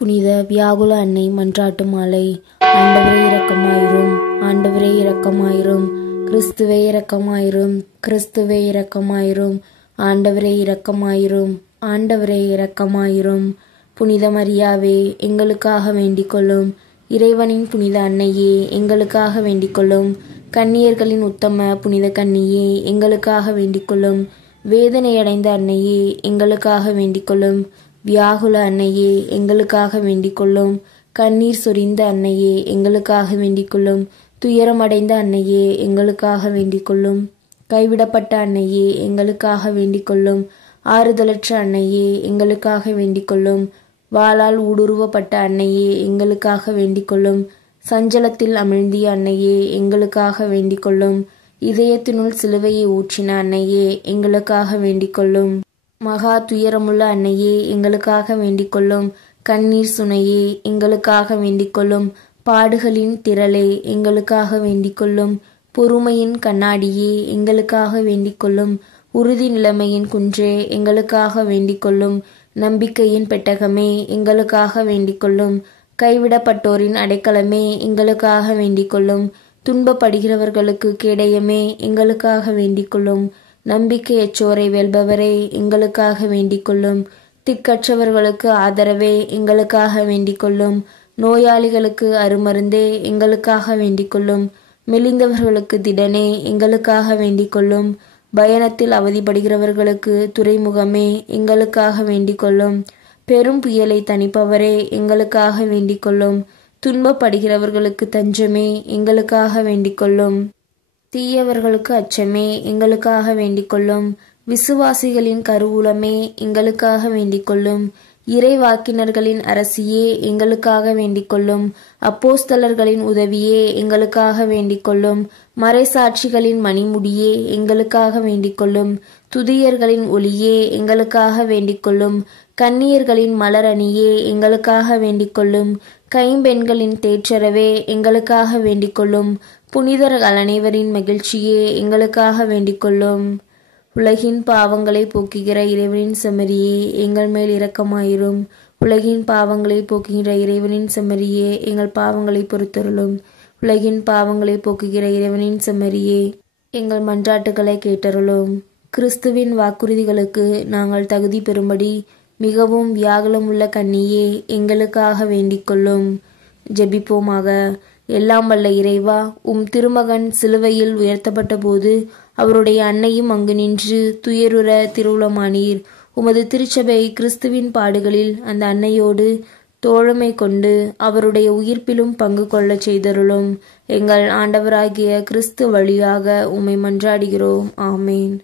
புனித வியாகுல அன்னை மன்றாட்டு மாலை. ஆண்டவரே இரக்கமாயிரும், ஆண்டவரே இரக்கமாயிரும், கிறிஸ்துவே இரக்கமாயிரும், கிறிஸ்துவே இரக்கமாயிரும், ஆண்டவரே இரக்கமாயிரும், ஆண்டவரே இரக்கமாயிரும். புனித மரியாவே எங்களுக்காக வேண்டிக் கொள்ளும். இறைவனின் புனித அன்னையே எங்களுக்காக வேண்டிக் கொள்ளும். கன்னியர்களின் உத்தம புனித கன்னியே எங்களுக்காக வேண்டிக் கொள்ளும். வேதனையடைந்த அன்னையே எங்களுக்காக வேண்டிக் கொள்ளும். வியாகுல அன்னையே எங்களுக்காக வேண்டிக் கொள்ளும். கண்ணீர் சொரிந்த அன்னையே எங்களுக்காக வேண்டிக் கொள்ளும். துயரமடைந்த அன்னையே எங்களுக்காக வேண்டிக் கொள்ளும். கைவிடப்பட்ட அன்னையே எங்களுக்காக வேண்டிக் கொள்ளும். ஆறுதலற்ற அன்னையே எங்களுக்காக வேண்டிக் கொள்ளும். வாளால் ஊடுருவப்பட்ட அன்னையே எங்களுக்காக வேண்டிக் கொள்ளும். சஞ்சலத்தில் அமிழ்ந்திய அன்னையே எங்களுக்காக வேண்டிக் கொள்ளும். இதயத்தினுள் சிலுவையை ஊற்றின அன்னையே எங்களுக்காக வேண்டிக் கொள்ளும். மகா துயரமுள்ள அன்னையே எங்களுக்காக வேண்டிக் கொள்ளும். கண்ணீர் சுனையே எங்களுக்காக வேண்டிக் கொள்ளும். பாடுகளின் திரளே எங்களுக்காக வேண்டிக் கொள்ளும். பொறுமையின் கண்ணாடியே எங்களுக்காக வேண்டிக் கொள்ளும். உறுதி நிலைமையின் குன்றே எங்களுக்காக வேண்டிக் கொள்ளும். நம்பிக்கையின் பெட்டகமே எங்களுக்காக வேண்டிக் கொள்ளும். கைவிடப்பட்டோரின் அடைக்கலமே எங்களுக்காக வேண்டிக் கொள்ளும். துன்பப்படுகிறவர்களுக்கு கேடயமே எங்களுக்காக வேண்டிக் கொள்ளும். நம்பிக்கையற்றோரை வெல்பவரே எங்களுக்காக வேண்டிக் கொள்ளும். திக்கற்றவர்களுக்கு ஆதரவே எங்களுக்காக வேண்டிக் கொள்ளும். நோயாளிகளுக்கு அருமருந்தே எங்களுக்காக வேண்டிக் கொள்ளும். மெலிந்தவர்களுக்கு திடனே எங்களுக்காக வேண்டிக் கொள்ளும். பயணத்தில் அவதிப்படுகிறவர்களுக்கு துறைமுகமே எங்களுக்காக வேண்டிக் கொள்ளும். பெரும் புயலை தணிப்பவரே எங்களுக்காக வேண்டிக் கொள்ளும். துன்பப்படுகிறவர்களுக்கு தஞ்சமே எங்களுக்காக வேண்டிக் கொள்ளும். தீயவர்களுக்கு அச்சமே எங்களுக்காக வேண்டிக் கொள்ளும். விசுவாசிகளின் கருவூலமே எங்களுக்காக வேண்டிக் கொள்ளும். இறைவாக்கினர்களின் அரசியே எங்களுக்காக வேண்டிக் கொள்ளும். அப்போஸ்தலர்களின் உதவியே எங்களுக்காக வேண்டிக் கொள்ளும். மறைசாட்சிகளின் மணிமுடியே எங்களுக்காக வேண்டிக் கொள்ளும். துதியர்களின் ஒளியே எங்களுக்காக வேண்டிக் கொள்ளும். கன்னியர்களின் மலரணியே எங்களுக்காக வேண்டிக் கொள்ளும். கைம்பெண்களின் தேற்றரவே எங்களுக்காக வேண்டிக் கொள்ளும். புனிதர்கள் அனைவரின் மகிழ்ச்சியே எங்களுக்காக வேண்டிக் கொள்ளும். உலகின் பாவங்களை போக்குகிற இறைவனின் செம்மறியே எங்கள் மேல் இரக்கமாயிரும். உலகின் பாவங்களை போக்குகிற இறைவனின் செம்மறியே எங்கள் பாவங்களை பொறுத்தருளும். உலகின் பாவங்களை போக்குகிற இறைவனின் செம்மறியே எங்கள் மன்றாட்டுகளை கேட்டருளும். கிறிஸ்துவின் வாக்குறுதிகளுக்கு நாங்கள் தகுதி பெறும்படி மிகவும் வியாகுலமுள்ள கன்னியே எங்களுக்காக வேண்டிக் கொள்ளும். ஜெபிப்போமாக. எல்லாம் வல்ல இறைவா, உம் திருமகன் சிலுவையில் உயர்த்தப்பட்ட போது அவருடைய அன்னையும் அங்கு நின்று துயருற திருவுளமானீர். உமது திருச்சபை கிறிஸ்துவின் பாடுகளில் அந்த அன்னையோடு தோழமை கொண்டு அவருடைய உயிர்ப்பிலும் பங்கு கொள்ள செய்தருளும். எங்கள் ஆண்டவராகிய கிறிஸ்து வழியாக உம்மை மன்றாடுகிறோம். ஆமேன்.